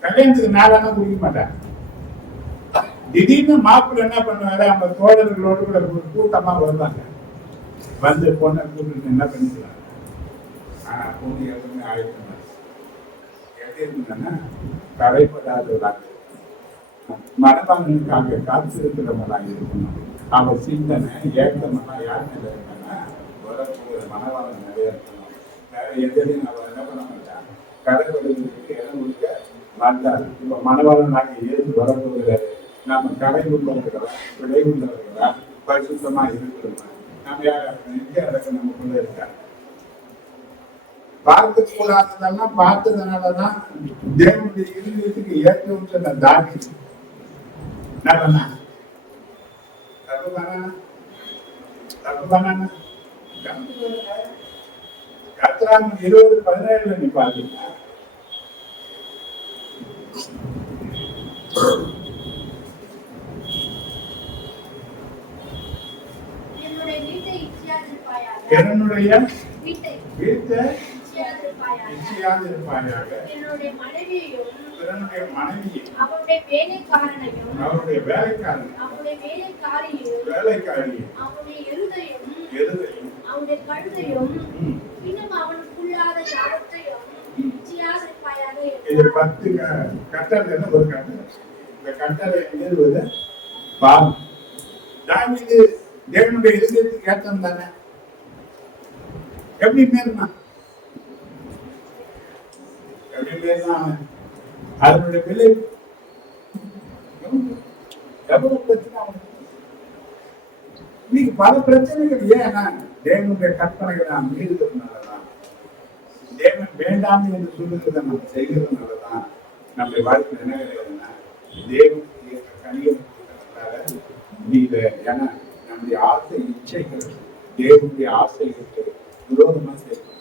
கல்யாணத்துக்கு நாளானா குடிக்க மாட்டான். திடீர்னு மாப்பிள்ள என்ன பண்ணுவாரு, அவங்க தோழர்களோடு கூட கூட்டமா வருவாங்க. வந்து பொண்ணை கூப்பிட்டு என்ன பண்ணிக்கலாம். ஆனா பொண்ணு எப்பவுமே ஆயிடுச்சு எப்படி இருக்குன்னா தடைப்படாதவராக மனபாலனுக்காக காத்திருக்கிறவங்களா இருக்கணும். அவர் சிந்தனை ஏக்கமெல்லாம் யார் மேல இருக்கன்னா வரப்போகிற மனவாளன் நிறைய இருக்கணும். வேற எதிரையும் அவர் என்ன பண்ண மாட்டார், கடைகளுக்கு இடம் கொடுக்க மாட்டார். இப்ப மனவாளனாக ஏது வரப்போகிறாரு. நாம கடை உள்ளவர்களா விடை உள்ளவர்களா பரிசுத்தமா இருக்கிறோமா? நம்ம யார் எங்கே அடக்க நமக்குள்ள இருக்காரு. பார்க்க கூடாததெல்லாம் பார்த்ததுனாலதான் தேவனுடைய இருதயத்துக்கு ஏற்றம் சொன்ன தாவீது என்ன பண்ணா? தப்பு பண்ணானா? கர்த்தராம் 20:17 நீ பாத்தீங்கன்னா என்னுடைய வீட்டை இச்சையாதிருப்பாயாக, என்னுடைய மனைவியையும் அவருடைய வேலைக்காரனையும் அவருடைய வேலைக்காரியும் அவருடைய எருதையும் அவருடைய கழுதையும் இன்னும் அவனுக்குள்ளாத யாவற்றையும் இச்சையாதிருப்பாயாக. இது 10 கட்டளை. ஒரு கட்டளை. இந்த கட்டளை மீறுவது பாவம். தாவீது தேவனுடைய இருதயத்துக்கு ஏற்றம் தானே. எப்படி மீறினா? அதனுடைய விலை எவ்வளவு பிரச்சனை. இன்னைக்கு பல பிரச்சனைகள் ஏன்னா தேவனுடைய கற்பனைகளை நாம் மீறுகிறதுனாலதான், தேவன் வேண்டாம் என்று சொல்லுகிறத நம்ம செய்கிறதுனாலதான் நம்முடைய வாழ்க்கையில் என்ன கிடையாதுன்னா தேவனுடைய கனியனால முடியல. ஏன்னா நம்முடைய ஆசை இச்சைகள் தேவனுடைய ஆசைகளுக்கு விரோதமா செய்யணும்.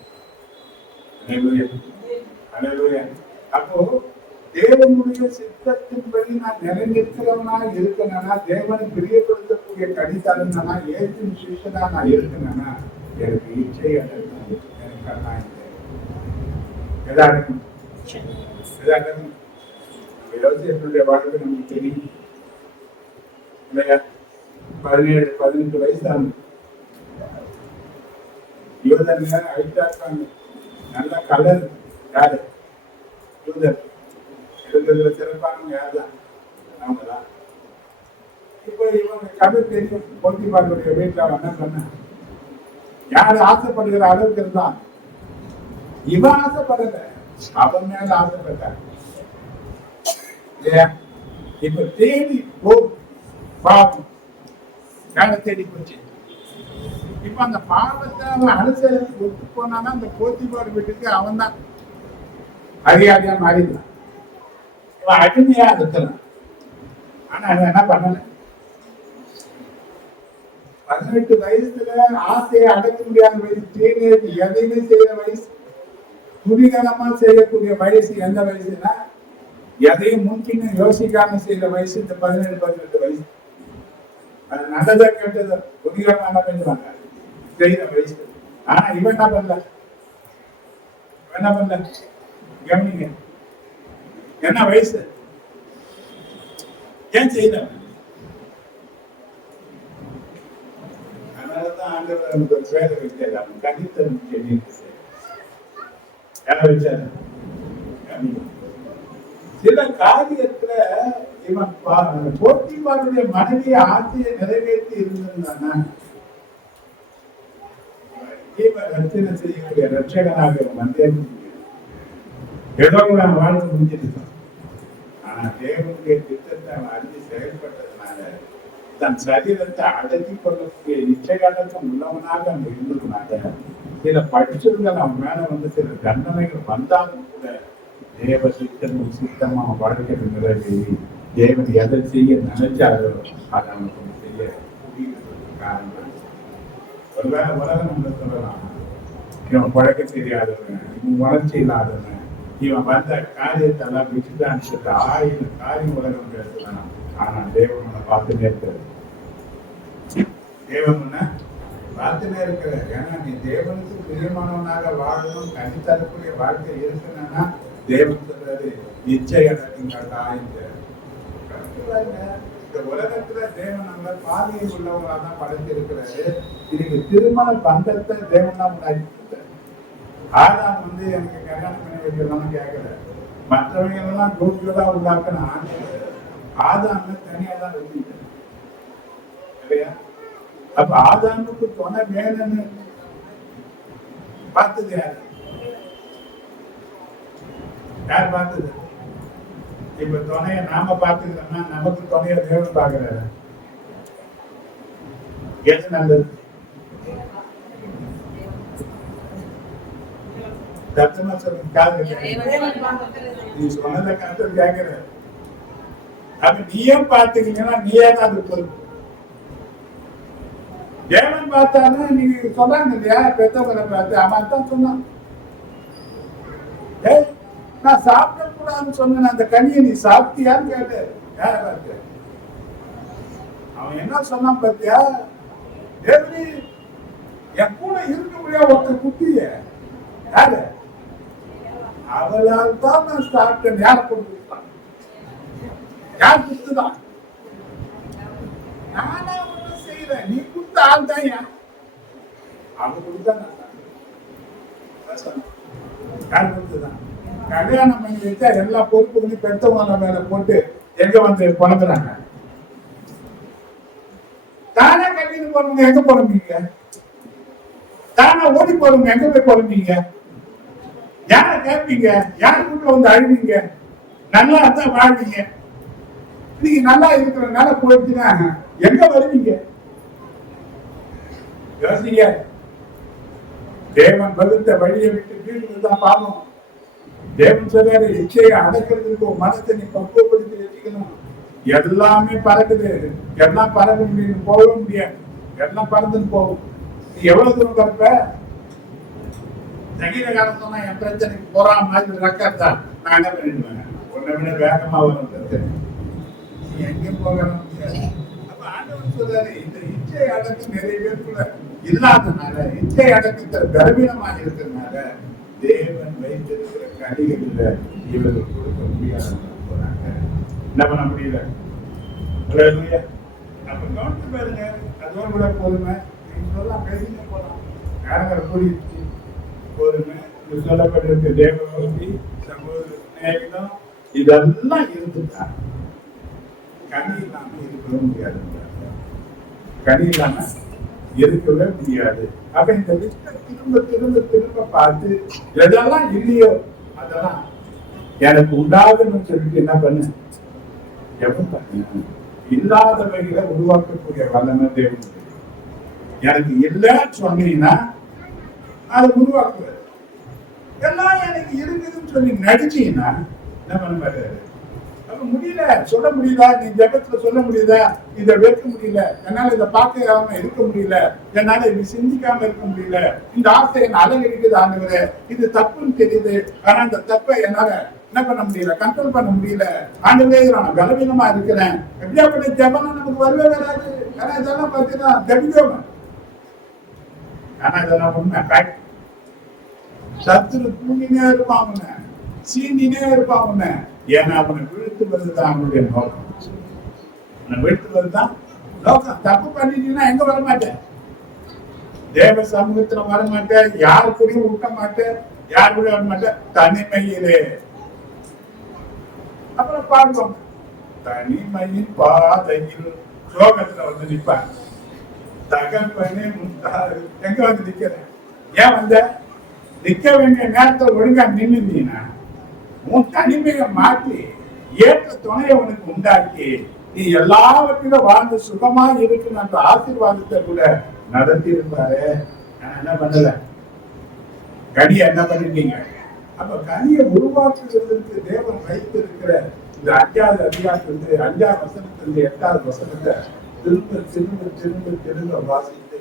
அப்போ தேவனுடைய சித்தத்தின்படி நான் நிறைந்திருக்கிறவனா இருக்கணும்னா, தேவனை பிரியப்படுத்தக்கூடிய கடிதனா, ஏற்றின் சிஷனா நான் இருக்கணும்னா எனக்கு இச்சை எனக்கு என்னுடைய வாழ்க்கை நமக்கு தெரியும் இல்லையா? 17-18 வயசு ஆகும். 20 நேரம் ஹைட்டா இருக்காங்க. நல்ல கலர் யாரு? யூதர். எழுதுறதுல சிறப்பானவங்க யாருதான்? அவங்கதான். இப்போ இவங்க கதை தெரியும். போத்திபாருடைய வீட்டுல என்ன பண்ண யாரு ஆசைப்படுகிற அளவுக்கு இருந்தான். இவன் ஆசைப்படல, அவன் மேல ஆசைப்பட்டான். இப்ப தேடி போ பாவம் யாரை தேடி போச்சு. இப்ப அந்த பாவத்தை அவன் அனுசரித்து ஒத்து போனானா அந்த போத்திபார் வீட்டுக்கு அவன் தான் அறியாதியா மாறிடுறான். இவன் அடிமையா இருக்கிறான். ஆனா அவன் என்ன பண்ணல, 18 வயசுல ஆசையை அடக்க முடியாத வயசு, டீனேஜ் எதையுமே செய்யற வயசு, துணிகரமா செய்யக்கூடிய வயசு. எந்த வயசுனா எதையும் முன்கின்னு யோசிக்காம செய்யற வயசு இந்த 17-18 வயசு. அது நல்லதா கேட்டது துணிகரமா என்ன பண்ணுவாங்க செய்யற வயசு. ஆனா இவன் என்ன பண்ணல, கவனிங்க என்ன வயசு, ஏன் செய்யல? அதனாலதான் ஆண்டவர் நமக்கு ஒரு வேலை வைத்தார். அவன் கண்டித்தன் வச்சாரு. சில காரியத்துல இவன் போத்திபாருடைய மனைவியை ஆசையை நிறைவேற்றி இருந்திருந்தானா ரட்சணை செய்யக்கூடிய ரட்சகனாக வந்தே ஏதோ அவன் வாழ்க்கை முடிஞ்சிருக்கான். ஆனா தேவனுடைய திட்டத்தை அவன் அறிஞ்சு செயல்பட்டதுனால தன் சரீரத்தை அடக்கிக் கொள்ளக்கூடிய நிச்சயகாலத்தம் உள்ளவனாக அங்க இருந்ததுனால சில படிச்சவர்கள் அவன் மேல வந்து சில தண்டனைகள் வந்தாலும் கூட தேவ சித்தமா அவன் வாழ்க்கையில் நிறைவேறி தேவன் எதை செய்ய நினைச்சாரோ அதை அவனுக்கு செய்ய புரியுறதுக்கு காரணம். ஒருவேளை உலகம் நம்ம சொல்லலாம், இவன் பழக்க தெரியாதவன், இவன் வளர்ச்சி இல்லாதவன், இவன் வந்த காரியத்தெல்லாம் விட்டுதான் சொல்லிட்டு 1000 காரியம் உலகம் பேசலாம். ஆனா தேவன் உன்னை பார்த்துட்டே இருக்கிற, தேவன் உன்னை பார்த்துட்டே இருக்கிற. ஏன்னா நீ தேவனுக்கு பிரியமானவனாக வாழணும், கனித்தரக்கூடிய வாழ்க்கை இருக்கணும்னா தேவன் சொல்றது நிச்சயம். இந்த உலகத்துல தேவன் நம்ம பாதையை உள்ளவங்களாதான் படைத்திருக்கிறாரு. இதுக்கு திருமண பந்தத்தை தேவன் தான் உண்டாக்கி கொடுத்தாரு. ஆதாம் வந்து எனக்கு கல்யாணம் பண்ணி வைக்கலாம் கேட்கல. மற்றவங்க எல்லாம் ஜோடிகளா உண்டாக்குன ஆதாம தனியா தான் வச்சுக்கிட்டேன் இல்லையா? அப்ப ஆதாமுக்கு துணை வேணும்னு பார்த்தது யாரு? யார் பார்த்தது? இப்ப துணைய நாம பார்த்துக்கிறோம்னா நமக்கு துணைய தேவன் பார்க்கிறாரு. எது நல்லது? சத்தமா சொல்லுங்க, காது நீ சொன்னதை கருத்து கேட்கிற. அப்ப நீயே பார்த்துக்கீங்கன்னா நீயே தான் அது பொறுப்பு. தேவன் பார்த்தாலும் நீங்க சொல்றாங்க இல்லையா, பெத்தவங்களை பார்த்து அவன் தான் சொன்னான், நான் சாப்பிட கூடாதுன்னு சொன்ன அந்த கனியை நீ சாப்பிட்டியான்னு கேட்டு யார பார்த்து அவன் என்ன சொன்னான் பார்த்தியா? தேவனி என் கூட இருக்க முடியாது ஒருத்தர் குட்டிய யாரு? அவளால் தான் நான் சாப்பிட்டேன். யார் கொடுத்துருப்பான்? யார் கொடுத்துதான்? நானா ஒன்றும் செய்யறேன், நீ கொடுத்த ஆள் தான். ஏன் அவன் கொடுத்தா நான் சாப்பிட்டேன். யார் கொடுத்துதான்? கல்யாணம் பண்ணி வச்சா எல்லா பொறுப்புகளையும் பெற்றவங்க மேல போட்டு எங்க வந்து குழம்புறாங்க. தானே கட்டிட்டு போறவங்க எங்க குழம்பீங்க? தானே ஓடி போறவங்க எங்க போய் குழம்பீங்க? யார கேட்பீங்க? யாரு கூட வந்து அழுவீங்க? நல்லா தான் வாழ்வீங்க. நீங்க நல்லா இருக்கிறதுனால போயிடுச்சுன்னா எங்க வருவீங்க? யோசிங்க. தேவன் வகுத்த வழியை விட்டு வீடு தான் பாவம். தேவன் சொல்றாரு, இச்சையை அடக்கிறதுக்கு மனத்தை நீ பக்குவப்படுத்தி வச்சுக்கணும். எல்லாமே பறக்குது, எல்லாம் பறக்க முடியும், போகவே முடியாது. எல்லாம் பறந்துன்னு போகும். நீ எவ்வளவு தூரம் பறப்ப? நகீர காலம் சொன்னா என் பிரச்சனைக்கு போறா மாதிரி ரெக்கார்ட் தான். நான் என்ன பண்ணிடுவேன்? உன்னை விட வேகமா வரும் பிரச்சனை. நீ எங்க போகணும் முடியாது. அப்ப ஆண்டவன் சொல்றாரு, இந்த இச்சை அடக்கு நிறைய பேருக்குள்ள இல்லாதனால, இச்சை அடக்கத்தை பலவீனமாக இருக்கிறதுனால தேவன் வைத்திருக்கிற கனிகளில் இவர்கள் கொடுக்க முடியாது போறாங்க. என்ன பண்ண முடியல? அப்ப கவனித்து பாருங்க. அதோட கூட பொறுமை. நீங்க சொல்லலாம், பேசிட்டு போலாம். யாரும் கூடியிருச்சு பொறுமை. இது சொல்லப்பட்டிருக்கு தேவபக்தி, சமூக சிநேகிதம், இதெல்லாம் இருந்துட்டா கனி இல்லாம இருக்கவே முடியாது. கனி இல்லாம இருக்கவே முடியாது. அப்ப இந்த லிஸ்ட திரும்ப திரும்ப திரும்ப பார்த்து எதெல்லாம் இல்லையோ அதெல்லாம் எனக்கு உண்டாகணும்னு சொல்லிட்டு என்ன பண்ணு, இல்லாதவைகளை உருவாக்கக்கூடிய வல்லமை தேவன். எனக்கு இல்லைன்னு சொன்னீங்கன்னா அதை உருவாக்குறது. எல்லாம் எனக்கு இருக்குதுன்னு சொல்லி நடிச்சீங்கன்னா என்ன பண்ண மாட்டாரு. அப்ப முடியல, சொல்ல முடியுதா? நீ ஜெபத்துல சொல்ல முடியுதா? இதை வைக்க முடியல, என்னால இதை பார்க்காம இருக்க முடியல, என்னால இது சிந்திக்காம இருக்க முடியல, இந்த ஆசை என்ன அலங்கரிக்குது ஆண்டவரே, இது தப்புன்னு தெரியுது, ஆனா இந்த தப்பை என்னால என்ன பண்ண முடியல, கண்ட்ரோல் பண்ண முடியல ஆண்டவரே, நான் பலவீனமா இருக்கிறேன். எப்படியாப்பட்ட ஜெபம் நமக்கு வரவே வராது. ஆனா இதெல்லாம் பார்த்தீங்கன்னா ஜபிக்கோங்க. ஆனா இதெல்லாம் உண்மை. சத்துரு தூங்கினே இருப்பாங்க, சீண்டினே இருப்பாங்க. ஏன்னா அவனை வீழ்த்துவதுதான் அவனுடைய நோக்கம். அவனை வீழ்த்துவதுதான் நோக்கம். தப்பு பண்ணிட்டீங்கன்னா எங்க வரமாட்டேன், தேவ சமூகத்துல வரமாட்டேன், யாரு கூடயும் விட்ட மாட்டேன், யாரு கூட வரமாட்டேன், தனிமையிலே. அப்புறம் பாடுவாங்க, தனிமையின் பாதையில் சோகத்துல வந்து நிற்பாங்க. தகப்பனே முந்தாரு எங்க வந்து நிக்கிறேன்? ஏன் வந்த? நிக்க வேண்டிய நேரத்தை ஒழுங்கா நின்னுந்தீங்கன்னா உன் தனிமையை மாற்றி ஏற்ற துணையை உனக்கு உண்டாக்கி நீ எல்லாவற்றிலும் வாழ்ந்து சுகமா இருக்குன்னு அந்த ஆசீர்வாதத்தை கூட நடத்தி இருப்பாரு. என்ன பண்ணல, கனியை என்ன பண்ணிட்டீங்க? அப்ப கனியை உருவாக்குவதற்கு தேவன் வைத்திருக்கிற இந்த 5வது அதிகாரத்திலிருந்து 5ஆம் வசனத்திலிருந்து 8வது வசனத்தை திரும்ப திரும்ப திரும்ப திரும்ப வாசித்து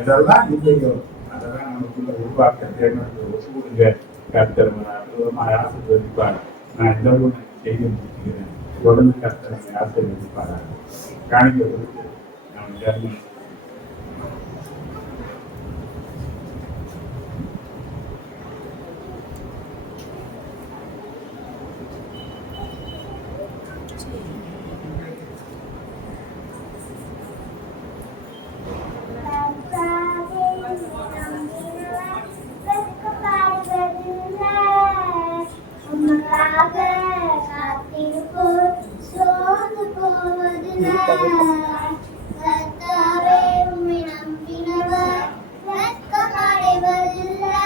எதெல்லாம் இல்லையோ அதெல்லாம் நமக்குள்ள உருவாக்க தேவனுக்கு ஒப்புடுங்க. கர்த்தர் ஆசீர்வதிப்பார். நான் இந்த செய்ய முடிக்கிறேன். தொடர்ந்து கர்த்தரை ஆசீர்வதிப்பார். காணிக்க கொடுத்து நாம் ஜெபம் கர்த்தாவே உம்மை நம்பினவர் வெட்கமடைவதில்லை.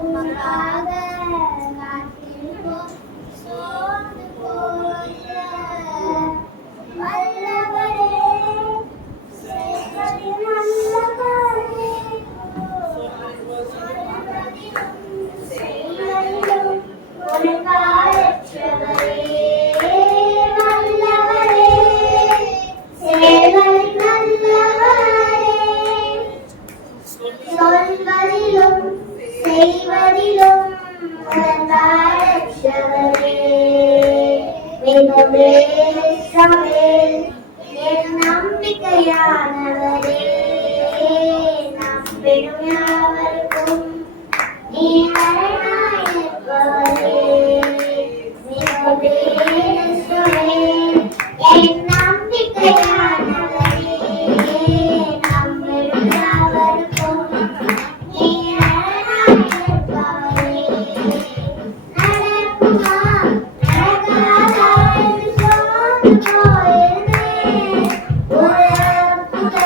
உமக்காக காத்திருப்போர் சோர்ந்து போவதில்லை. வல்லவரே, செய்வதில் நல்லவரே, செய்வதிலும் ஒழுங்காற்றவரே. வல்லவரே, செய்வதில் நல்லவரே, சொல்வதிலும் செய்வதிலும் ஒழுங்காற்றவரே. மிகவே இஸ்ரவேல் என் நம்பிக்கையானவரே, நம்பிடும் யாவருக்கும் நீ அரணாயிருப்பவரே. மிகவே இஸ்ரவேல் என் நம்பிக்கையானவரே, நம்பிடும் யாவருக்கும் நீ அரணாயிருப்பவரே. நடக்குமா நடக்காதா என்று சோர்ந்து போயிருந்தேன். ஒரு அற்புதத்தை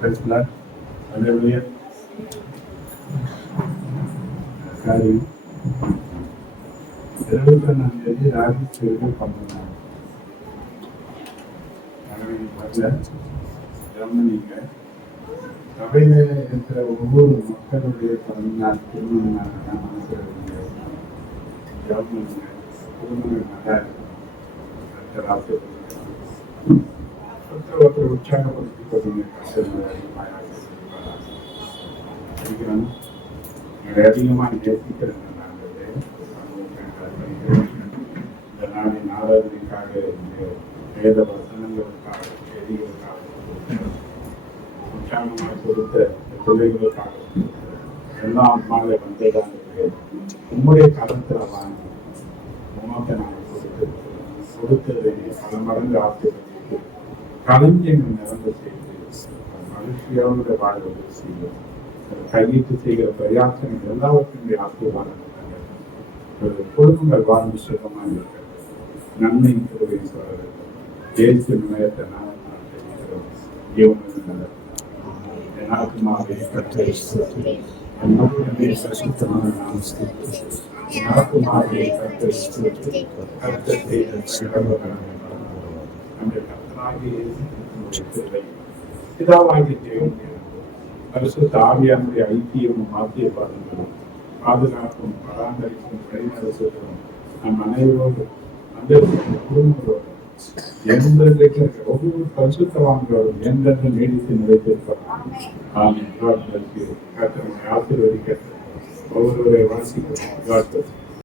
Praise the Lord. Hallelujah. காரியம் 21ஆம் தேதி ராஜேஸ்வரிகள் பண்ணாங்க. கவனிங்க, சபையில இருக்கிற ஒவ்வொரு மக்களுடைய பிறந்தநாள் திருமண நாள் கவனிங்க, குடும்பங்கள் நல்லா ஒருத்தர் உற்சாகப்படுத்திக் கொள்ளுங்க. அதிகமாக நேசிக்கிறேன். இந்த நாளின் ஆராதனைக்காக, வேத வசனங்களுக்காக, செய்திகளுக்காக, உற்சாகமாக கொடுத்த பிள்ளைகளுக்காக எல்லா ஆத்மாவை வந்ததாக உம்முடைய காலத்தில் வாங்கி உமக்கு நாங்கள் கொடுத்ததை பல மடங்கு ஆசீர்வதித்து களஞ்சியங்கள் நிரம்ப செய்து மகிழ்ச்சியோடு வாழ்வது செய்யும். கையிட்டு செய்கிற பிரயாசங்கள் எல்லாவற்றையும் ஆசீர்வாதம் குடும்பங்கள் வாழ்ந்து சுகமாக இருக்கிறது. நன்மையின் கிருபை சொல்றது தேசிய நிலையத்தை நான் பரிசுத்த ஆவியானுடைய ஐக்கியமும் ஆத்திய பாதங்களும் பாதுகாப்பும் பராமரிப்பும் வழிநடத்துவதும் நம் அனைவரோடு அந்த குடும்பங்களோடு எந்தெந்த ஒவ்வொரு பரிசுத்தவான்களோடும் எந்தெந்த நீடித்து நிலைத்திருப்பார். ஆமென். ஆசீர்வதிக்க ஒவ்வொருவரை வாசிக்கிறோம்.